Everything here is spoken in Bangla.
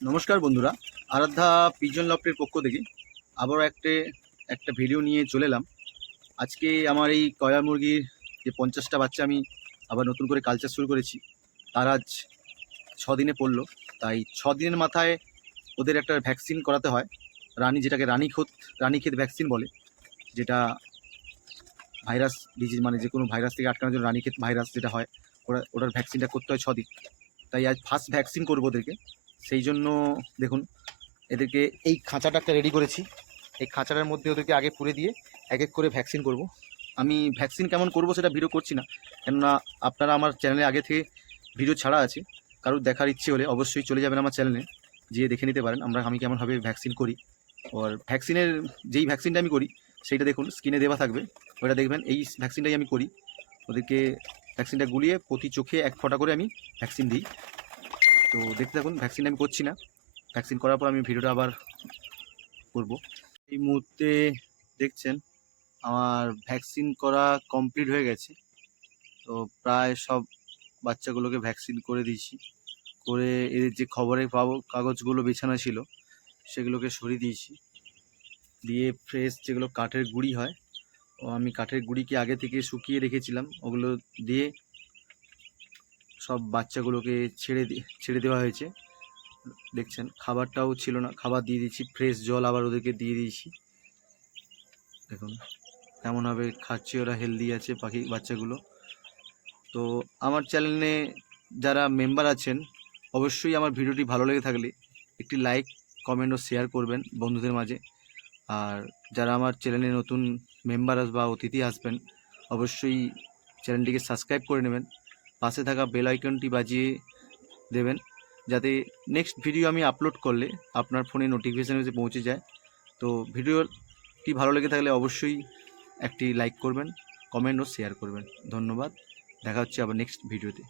নমস্কার বন্ধুরা, আরাধ্যা পিজন লফটের পক্ষ থেকে আবারও একটা ভিডিও নিয়ে চলে এলাম। আজকে আমার এই কয়লা মুরগির যে 50টা বাচ্চা আমি আবার নতুন করে কালচার শুরু করেছি, তার আজ 6 দিনে পড়লো। তাই 6 দিনের মাথায় ওদের একটা ভ্যাকসিন করাতে হয়, যেটাকে রানীক্ষেত ভ্যাকসিন বলে, যেটা ভাইরাস ডিজিজ, মানে যে কোনো ভাইরাস থেকে আটকানোর জন্য রানীক্ষেত ভাইরাস যেটা হয়, ওটার ভ্যাকসিনটা করতে হয় 6 দিন। তাই আজ ফার্স্ট ভ্যাকসিন করবো ওদেরকে। সেই জন্য দেখুন, এদেরকে এই খাঁচাটা একটা রেডি করেছি। এই খাঁচাটার মধ্যে ওদেরকে আগে পুরে দিয়ে এক এক করে ভ্যাকসিন করব। আমি ভ্যাকসিন কেমন করব সেটা ভিডিও করছি না, কেননা আপনারা আমার চ্যানেলে আগে থেকে ভিডিও ছাড়া আছে। কারোর দেখার ইচ্ছে হলে অবশ্যই চলে যাবেন আমার চ্যানেলে, যেয়ে দেখে নিতে পারেন আমি কেমনভাবে ভ্যাকসিন করি। আর ভ্যাকসিনের যেই ভ্যাকসিনটা আমি করি সেইটা দেখুন স্ক্রিনে দেওয়া থাকবে, ওটা দেখবেন। এই ভ্যাকসিনটাই আমি করি। ওদেরকে ভ্যাকসিনটা গুলিয়ে প্রতি চোখে 1 ফোঁটা করে আমি ভ্যাকসিন দিই। তো দেখতে থাকুন, ভ্যাকসিনটা আমি করছি না, ভ্যাকসিন করার পর আমি ভিডিওটা আবার করব। এই মুহূর্তে দেখছেন আমার ভ্যাকসিন করা কমপ্লিট হয়ে গেছে। তো প্রায় সব বাচ্চাগুলোকে ভ্যাকসিন করে দিয়েছি। করে এদের যে খবরের কাগজগুলো বিছানো ছিল সেগুলোকে সরিয়ে দিয়েছি। দিয়ে ফ্রেশ যেগুলো কাঠের গুঁড়ি হয়, আমি কাঠের গুঁড়িকে আগে থেকে শুকিয়ে রেখেছিলাম, ওগুলো দিয়ে সব বাচ্চাগুলোকে ছেড়ে দেওয়া হয়েছে। দেখছেন খাবারটাও ছিল না, খাবার দিয়ে দিয়েছি, ফ্রেশ জল আবার ওদেরকে দিয়ে দিয়েছি। দেখুন কেমনভাবে খাচ্ছে ওরা, হেলদি আছে বাচ্চাগুলো। তো আমার চ্যানেলে যারা মেম্বার আছেন, অবশ্যই আমার ভিডিওটি ভালো লেগে থাকলে একটি লাইক, কমেন্ট ও শেয়ার করবেন বন্ধুদের মাঝে। আর যারা আমার চ্যানেলে নতুন মেম্বার বা অতিথি আসবেন, অবশ্যই চ্যানেলটিকে সাবস্ক্রাইব করে নেবেন, পাশে থাকা বেল আইকনটি বাজিয়ে দেবেন, যাতে নেক্সট ভিডিও আমি আপলোড করলে আপনার ফোনে নোটিফিকেশান এসে পৌঁছে যায়। তো ভিডিওটি ভালো লেগে থাকলে অবশ্যই একটি লাইক করবেন, কমেন্ট ও শেয়ার করবেন। ধন্যবাদ, দেখা হচ্ছে আবার নেক্সট ভিডিওতে।